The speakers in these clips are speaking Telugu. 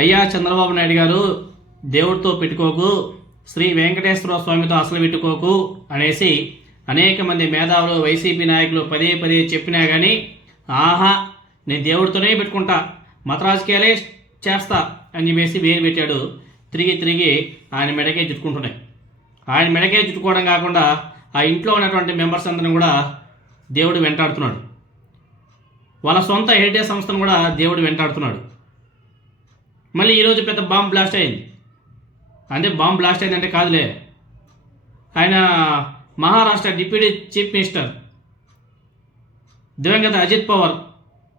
అయ్యా చంద్రబాబు నాయుడు గారు, దేవుడితో పెట్టుకోకు, శ్రీ వెంకటేశ్వర స్వామితో అసలు పెట్టుకోకు అనేసి అనేక మంది మేధావులు వైసీపీ నాయకులు పదే పదే చెప్పినా కానీ ఆహా నేను దేవుడితోనే పెట్టుకుంటా, మత రాజకీయాలే చేస్తా అని చెప్పేసి వేలు పెట్టాడు. తిరిగి తిరిగి ఆయన మెడకే చుట్టుకుంటున్నాయి. ఆయన మెడకే చుట్టుకోవడం కాకుండా ఆ ఇంట్లో ఉన్నటువంటి మెంబర్స్ అందరిని కూడా దేవుడు వెంటాడుతున్నాడు. వాళ్ళ సొంత హెరిటేజ్ సంస్థను కూడా దేవుడు వెంటాడుతున్నాడు. మళ్ళీ ఈరోజు పెద్ద బాంబ్ బ్లాస్ట్ అయింది. అంటే బాంబ్ బ్లాస్ట్ అయిందంటే కాదులే, ఆయన మహారాష్ట్ర డిప్యూటీ చీఫ్ మినిస్టర్ దివంగత అజిత్ పవార్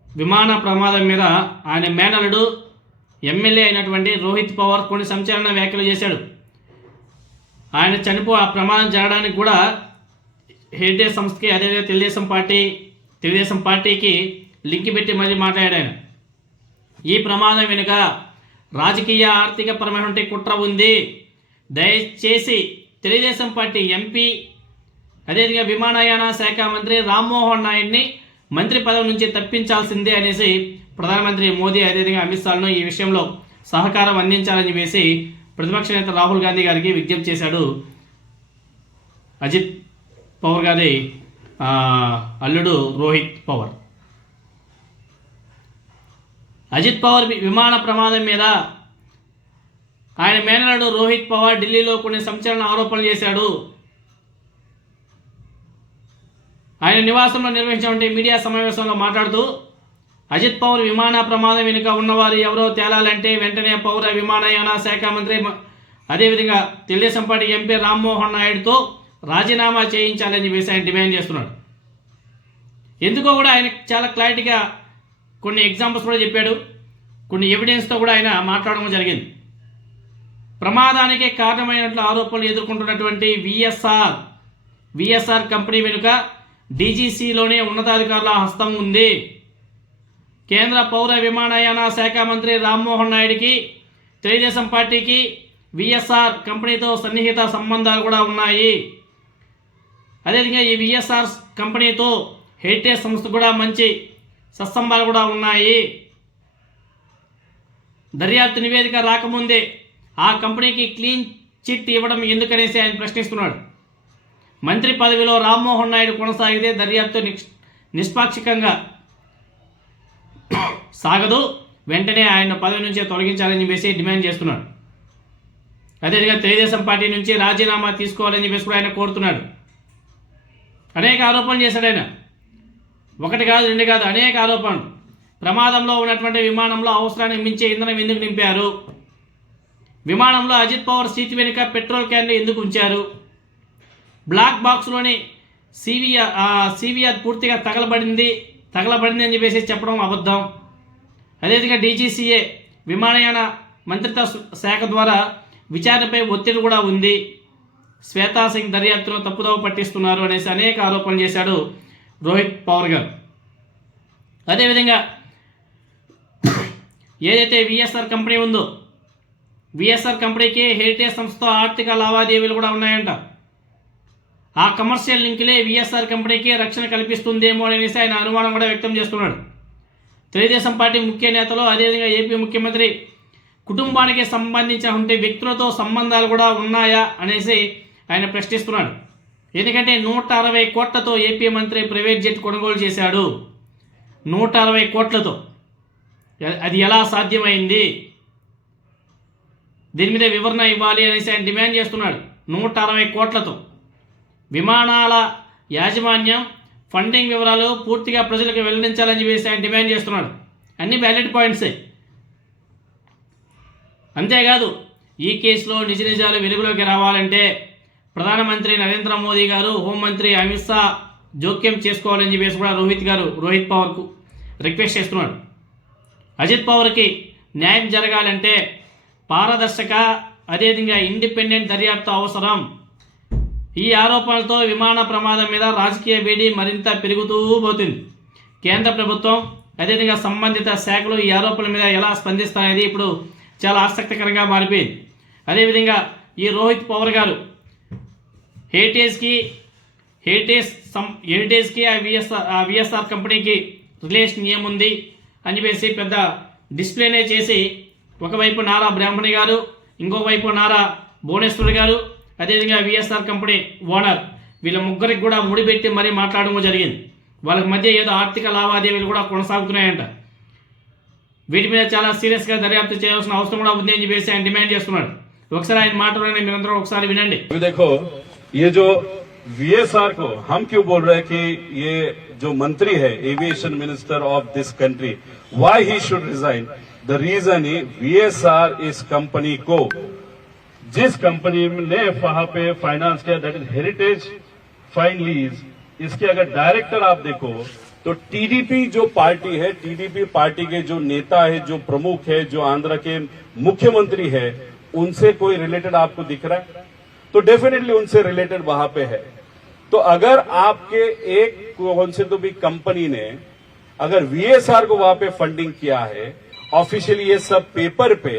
విమాన ప్రమాదం మీద ఆయన మేనలుడు ఎమ్మెల్యే అయినటువంటి రోహిత్ పవార్ కొన్ని సంచలన వ్యాఖ్యలు చేశాడు. ఆయన ఆ ప్రమాదం జరగడానికి కూడా హెరిటేజ్ సంస్థకి, అదేవిధంగా తెలుగుదేశం పార్టీకి లింక్ పెట్టి మరీ మాట్లాడాడు. ఈ ప్రమాదం వెనుక రాజకీయ ఆర్థిక పరమైనటువంటి కుట్ర ఉంది, దయచేసి తెలుగుదేశం పార్టీ ఎంపీ అదేవిధంగా విమానయాన శాఖ మంత్రి రామ్మోహన్ నాయుడిని మంత్రి పదవి నుంచి తప్పించాల్సిందే అనేసి ప్రధానమంత్రి మోదీ అదేవిధంగా అమిత్ షాను ఈ విషయంలో సహకారం అందించాలని చెప్పేసి ప్రతిపక్ష నేత రాహుల్ గాంధీ గారికి విజ్ఞప్తి చేశాడు అజిత్ పవార్ గారి అల్లుడు రోహిత్ పవార్. అజిత్ పవార్ విమాన ప్రమాదం మీద ఆయన మేనల్లుడు రోహిత్ పవార్ ఢిల్లీలో కొన్ని సంచలన ఆరోపణలు చేశాడు. ఆయన నివాసంలో నిర్వహించినటువంటి మీడియా సమావేశంలో మాట్లాడుతూ అజిత్ పవార్ విమాన ప్రమాదం వెనుక ఉన్నవారు ఎవరో తేలాలంటే వెంటనే పౌర విమానయాన శాఖ మంత్రి అదేవిధంగా తెలుగుదేశం పార్టీ ఎంపీ రామ్మోహన్ నాయుడుతో రాజీనామా చేయించాలని చెప్పేసి ఆయన డిమాండ్ చేస్తున్నాడు. ఎందుకో కూడా ఆయన చాలా క్లారిటీగా కొన్ని ఎగ్జాంపుల్స్ కూడా చెప్పాడు, కొన్ని ఎవిడెన్స్తో కూడా ఆయన మాట్లాడడం జరిగింది. ప్రమాదానికి కారణమైనట్లు ఆరోపణలు ఎదుర్కొంటున్నటువంటి విఎస్ఆర్ కంపెనీ వెనుక డీజీసీలోనే ఉన్నతాధికారుల హస్తం ఉంది. కేంద్ర పౌర విమానయాన శాఖ మంత్రి రామ్మోహన్ నాయుడికి తెలుగుదేశం పార్టీకి విఎస్ఆర్ కంపెనీతో సన్నిహిత సంబంధాలు కూడా ఉన్నాయి. అదేవిధంగా ఈ విఎస్ఆర్ కంపెనీతో హెరిటేజ్ సంస్థ కూడా మంచి సత్సంబాలు కూడా ఉన్నాయి. దర్యాప్తు నివేదిక రాకముందే ఆ కంపెనీకి క్లీన్ చిట్ ఇవ్వడం ఎందుకనేసి ఆయన ప్రశ్నిస్తున్నాడు. మంత్రి పదవిలో రామ్మోహన్ నాయుడు కొనసాగితే దర్యాప్తు నిష్పాక్షికంగా సాగదు, వెంటనే ఆయన పదవి నుంచే తొలగించాలని చెప్పేసి డిమాండ్ చేస్తున్నాడు. అదేవిధంగా తెలుగుదేశం పార్టీ నుంచి రాజీనామా తీసుకోవాలని చెప్పేసి కూడా ఆయన కోరుతున్నాడు. అనేక ఆరోపణలు చేశాడు ఆయన, ఒకటి కాదు రెండు కాదు అనేక ఆరోపణలు. ప్రమాదంలో ఉన్నటువంటి విమానంలో అవసరానికి మించే ఇంధనం ఎందుకు నింపారు, విమానంలో అజిత్ పవార్ సీట్ వెనుక పెట్రోల్ క్యాన్లు ఎందుకు ఉంచారు, బ్లాక్ బాక్స్లోని సివిఆర్ పూర్తిగా తగలబడింది అని చెప్పేసి చెప్పడం అబద్ధం. అదేవిధంగా డీజీసీఏ విమానయాన మంత్రిత్వ శాఖ ద్వారా విచారణపై ఒత్తిడి కూడా ఉంది, శ్వేతా సింగ్ దర్యాప్తును తప్పుదోవ పట్టిస్తున్నారు అనేసి అనేక ఆరోపణలు చేశాడు రోహిత్ పవార్ గారు. అదేవిధంగా ఏదైతే విఎస్ఆర్ కంపెనీ ఉందో, విఎస్ఆర్ కంపెనీకి హెరిటేజ్ సంస్థతో ఆర్థిక లావాదేవీలు కూడా ఉన్నాయంట. ఆ కమర్షియల్ లింకులే విఎస్ఆర్ కంపెనీకి రక్షణ కల్పిస్తుందేమో అనేసి ఆయన అనుమానం కూడా వ్యక్తం చేస్తున్నాడు. తెలుగుదేశం పార్టీ ముఖ్య నేతలు అదేవిధంగా ఏపీ ముఖ్యమంత్రి కుటుంబానికి సంబంధించిన వ్యక్తులతో సంబంధాలు కూడా ఉన్నాయా అనేసి ఆయన ప్రశ్నిస్తున్నాడు. ఎందుకంటే 160 కోట్లతో ఏపీ మంత్రి ప్రైవేట్ జెట్ కొనుగోలు చేశాడు. 160 కోట్లతో అది ఎలా సాధ్యమైంది, దీని మీద వివరణ ఇవ్వాలి అనేసి ఆయన డిమాండ్ చేస్తున్నాడు. 160 కోట్లతో విమానాల యాజమాన్యం ఫండింగ్ వివరాలు పూర్తిగా ప్రజలకు వెల్లడించాలని చెప్పేసి ఆయన డిమాండ్ చేస్తున్నాడు. అన్ని వ్యాలిడ్ పాయింట్సే. అంతేకాదు ఈ కేసులో నిజ నిజాలు వెలుగులోకి రావాలంటే ప్రధానమంత్రి నరేంద్ర మోదీ గారు, హోంమంత్రి అమిత్ షా జోక్యం చేసుకోవాలని చెప్పేసి కూడా రోహిత్ పవార్కు రిక్వెస్ట్ చేస్తున్నాడు. అజిత్ పవార్కి న్యాయం జరగాలంటే పారదర్శక అదేవిధంగా ఇండిపెండెంట్ దర్యాప్తు అవసరం. ఈ ఆరోపణలతో విమాన ప్రమాదం మీద రాజకీయ వేడి మరింత పెరుగుతూ పోతుంది. కేంద్ర ప్రభుత్వం అదేవిధంగా సంబంధిత శాఖలు ఈ ఆరోపణల మీద ఎలా స్పందిస్తాయనేది ఇప్పుడు చాలా ఆసక్తికరంగా మారిపోయింది. అదేవిధంగా ఈ రోహిత్ పవార్ గారు హెరిటేజ్కి ఆ విఎస్ఆర్ కంపెనీకి రిలేషన్ ఏముంది అని చెప్పేసి పెద్ద డిస్ప్లేనే చేసి ఒకవైపు నారా బ్రాహ్మణి గారు, ఇంకొక వైపు నారా భువనేశ్వరి గారు, అదేవిధంగా విఎస్ఆర్ కంపెనీ ఓనర్, వీళ్ళ ముగ్గురికి కూడా ముడిపెట్టి మరీ మాట్లాడడం జరిగింది. వాళ్ళకి మధ్య ఏదో ఆర్థిక లావాదేవీలు కూడా కొనసాగుతున్నాయంట. వీటి మీద చాలా సీరియస్గా దర్యాప్తు చేయాల్సిన అవసరం కూడా ఉంది అని చెప్పేసి ఆయన డిమాండ్ చేస్తున్నాడు. ఒకసారి ఆయన మాటలోనే మీరందరూ ఒకసారి వినండి. देखो ये जो वीएसआर को हम क्यों बोल रहे हैं कि ये जो मंत्री है aviation minister of this country, why he should resign, the reason he VSR इस कंपनी को, जिस कंपनी ने वहां पे फाइनेंस किया, that is heritage fine lease, इसके अगर डायरेक्टर आप देखो तो टीडीपी जो पार्टी है, टीडीपी पार्टी के जो नेता है, जो प्रमुख है, जो आंध्र के मुख्यमंत्री है, उनसे कोई रिलेटेड आपको दिख रहा है? तो डेफिनेटली उनसे रिलेटेड वहां पे है। तो अगर आपके एक कौन से तो भी कंपनी ने अगर वीएसआर को वहां पे फंडिंग किया है, ऑफिशियली ये सब पेपर पे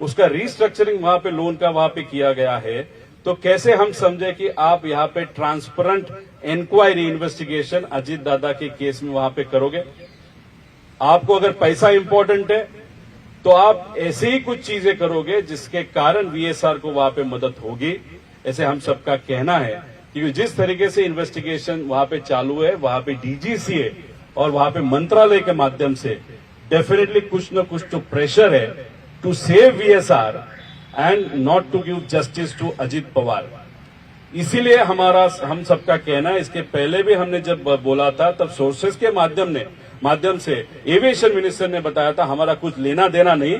उसका रिस्ट्रक्चरिंग वहां पे लोन का वहां पे किया गया है, तो कैसे हम समझे कि आप यहाँ पे ट्रांसपेरेंट इंक्वायरी इन्वेस्टिगेशन अजीत दादा के केस में वहां पे करोगे? आपको अगर पैसा इंपॉर्टेंट है तो आप ऐसे ही कुछ चीजें करोगे जिसके कारण वीएसआर को वहां पे मदद होगी, ऐसे हम सबका कहना है। क्योंकि जिस तरीके से इन्वेस्टिगेशन वहां पे चालू है, वहां पे डीजीसीए और वहां पे मंत्रालय के माध्यम से डेफिनेटली कुछ न कुछ तो प्रेशर है to save VSR and not to give justice to Ajit Pawar. इसीलिए हम सबका कहना है, इसके पहले भी हमने जब बोला था तब सोर्सेस के माध्यम से एविएशन मिनिस्टर ने बताया था हमारा कुछ लेना देना नहीं,